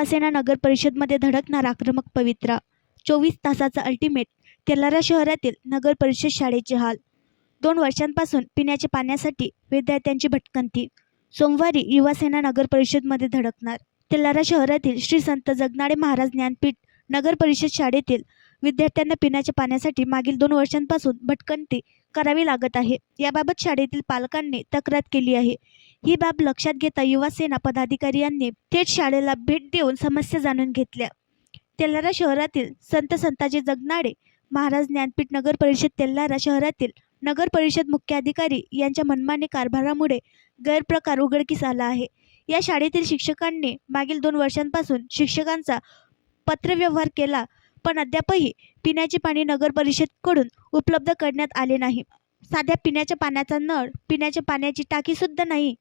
युवासेना नगर परिषदमध्ये धडकणार आक्रमक पवित्रा. 24 तासाचा अल्टिमेट. तेलारा शहरातील नगर परिषद शाळेचे हाल. 2 वर्षांपासून पिण्याच्या पाण्यासाठी विद्यार्थ्यांची भटकंती. सोमवारी युवासेना नगर परिषदमध्ये धडकणार. तेलारा शहरातील श्री संत जगनाडे महाराज ज्ञानपीठ नगर परिषद शाळेतील विद्यार्थ्यांना पिण्याच्या पाण्यासाठी मागील 2 वर्षांपासून भटकंती करावी लागत आहे. याबाबत शाळेतील पालकांनी तक्रार केली आहे. ही बाब लक्षात घेता युवासेना पदाधिकारी यांनी थेट शाळेला भेट देऊन समस्या जाणून घेतल्या. तेलारा शहरातील संताजी जगनाडे महाराज ज्ञानपीठ नगर परिषद तेलारा शहरातील नगर परिषद मुख्याधिकारी यांच्या मनमानी कारभारामुळे गैरप्रकार उघडकीस आला आहे. या शाळेतील शिक्षकांनी मागील 2 वर्षांपासून शिक्षकांचा पत्रव्यवहार केला, पण अद्यापही पिण्याचे पाणी नगर परिषदकडून उपलब्ध करण्यात आले नाही. साध्या पिण्याच्या पाण्याचा नळ, पिण्याच्या पाण्याची टाकी सुद्धा नाही.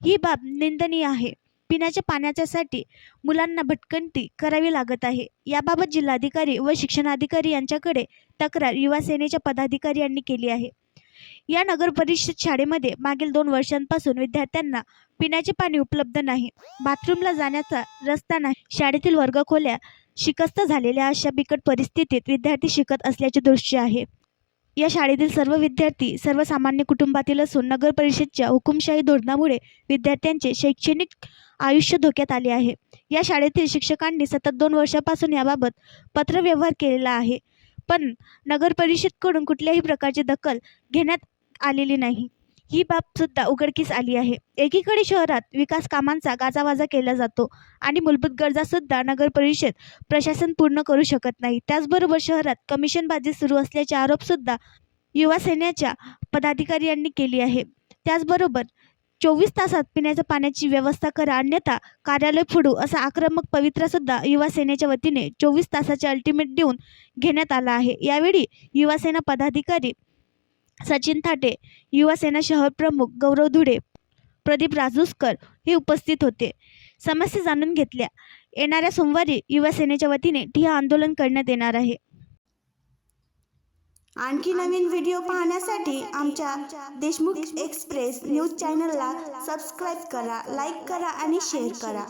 ही बाब निंदनीय आहे. पिण्याच्या पाण्यासाठी मुलांना भटकंती करावी लागत आहे. याबाबत जिल्हाधिकारी व शिक्षणाधिकारी यांच्याकडे तक्रार युवासेनेच्या पदाधिकारी यांनी केली आहे. या नगर परिषद शाळेमध्ये मागील 2 वर्षांपासून विद्यार्थ्यांना पिण्याचे पाणी उपलब्ध नाही. बाथरूमला जाण्याचा रस्ता नाही. शाळेतील वर्गखोल्या शिकस्त झालेल्या अशा बिकट परिस्थितीत विद्यार्थी शिकत असल्याचे दृश्य आहे. या शाळेतील सर्व विद्यार्थी सर्वसामान्य कुटुंबातील असून नगर परिषदच्या हुकुमशाही धोरणामुळे विद्यार्थ्यांचे शैक्षणिक आयुष्य धोक्यात आले आहे. या शाळेतील शिक्षकांनी सतत 2 वर्षांपासून याबाबत पत्रव्यवहार केलेला आहे, पण नगर परिषदकडून कुठल्याही प्रकारची दखल घेण्यात आलेली नाही. ही बाब सुद्धा उघडकीस आली आहे. एकीकडे शहरात विकास कामांचा गाजावाजा केला जातो आणि मूलभूत गरजा सुद्धा नगर परिषद प्रशासन पूर्ण करू शकत नाही. त्याचबरोबर शहरात कमिशनबाजी सुरू असल्याचे आरोप सुद्धा युवासेनेच्या पदाधिकारी यांनी केली आहे. त्याचबरोबर 24 तासात पिण्याच्या पाण्याची व्यवस्था करा, अन्यथा कार्यालय फोडू असा आक्रमक पवित्रा सुद्धा युवासेनेच्या वतीने 24 तासाचे अल्टिमेट देऊन घेण्यात आला आहे. यावेळी युवासेना पदाधिकारी सचिन थाटे, युवासेना शहर प्रमुख गौरव धुडे, प्रदीप राजूसकर हे उपस्थित होते. समस्या जाणून घेतल्या. येणाऱ्या सोमवारी युवासेनेच्या वतीने ठिय्या आंदोलन करण्यात येणार आहे. आणखी नवीन व्हिडिओ पाहण्यासाठी आमच्या देशमुख एक्सप्रेस न्यूज चॅनलला सबस्क्राईब करा, लाईक करा आणि शेअर करा.